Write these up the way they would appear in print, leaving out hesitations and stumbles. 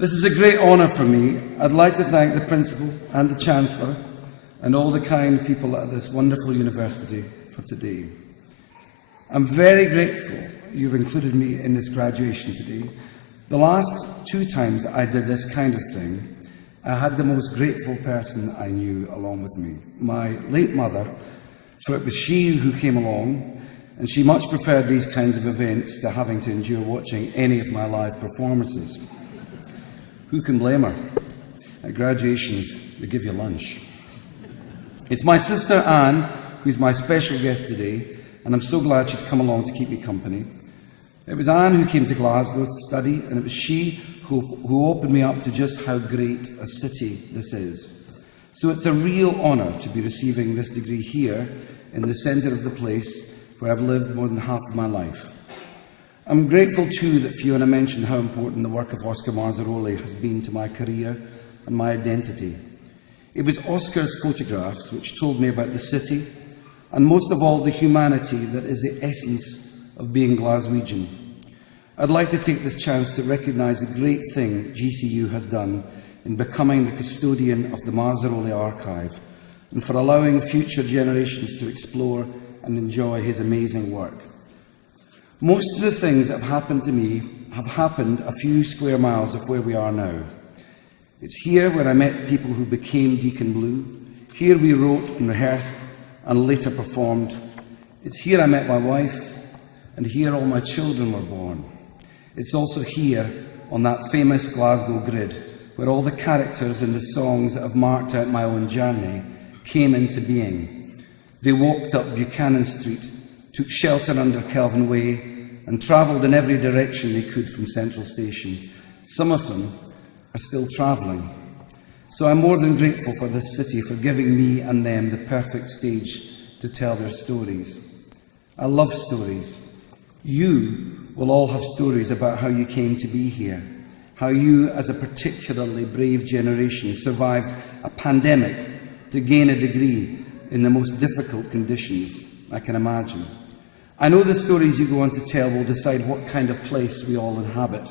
This is a great honour for me. I'd like to thank the Principal and the Chancellor and all the kind people at this wonderful university for today. I'm very grateful you've included me in this graduation today. The last 2 times I did this kind of thing, I had the most grateful person I knew along with me, my late mother, for it was she who came along, and she much preferred these kinds of events to having to endure watching any of my live performances. Who can blame her? At graduations, they give you lunch. It's my sister Anne, who's my special guest today, and I'm so glad she's come along to keep me company. It was Anne who came to Glasgow to study, and it was she who opened me up to just how great a city this is. So it's a real honour to be receiving this degree here in the centre of the place where I've lived more than half of my life. I'm grateful too that Fiona mentioned how important the work of Oscar Marzaroli has been to my career and my identity. It was Oscar's photographs which told me about the city and most of all the humanity that is the essence of being Glaswegian. I'd like to take this chance to recognise the great thing GCU has done in becoming the custodian of the Marzaroli archive and for allowing future generations to explore and enjoy his amazing work. Most of the things that have happened to me have happened a few square miles of where we are now. It's here where I met people who became Deacon Blue. Here we wrote and rehearsed and later performed. It's here I met my wife, and here all my children were born. It's also here, on that famous Glasgow grid, where all the characters in the songs that have marked out my own journey came into being. They walked up Buchanan Street, took shelter under Kelvin Way, and travelled in every direction they could from Central Station. Some of them are still travelling. So I'm more than grateful for this city for giving me and them the perfect stage to tell their stories. I love stories. You will all have stories about how you came to be here, how you, as a particularly brave generation, survived a pandemic to gain a degree in the most difficult conditions I can imagine. I know the stories you go on to tell will decide what kind of place we all inhabit.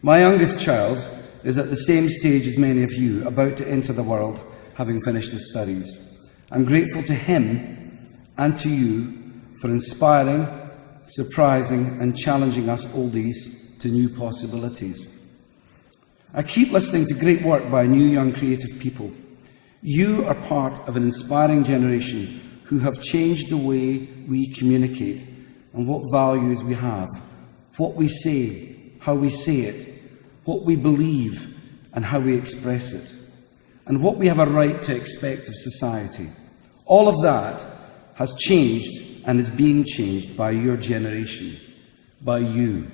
My youngest child is at the same stage as many of you, about to enter the world, having finished his studies. I'm grateful to him and to you for inspiring, surprising and challenging us oldies to new possibilities. I keep listening to great work by new young creative people. You are part of an inspiring generation who have changed the way we communicate and what values we have, what we say, how we say it, what we believe and how we express it, and what we have a right to expect of society. All of that has changed and is being changed by your generation, by you.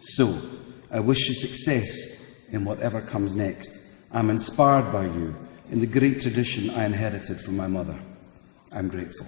So, I wish you success in whatever comes next. I'm inspired by you in the great tradition I inherited from my mother. I'm grateful.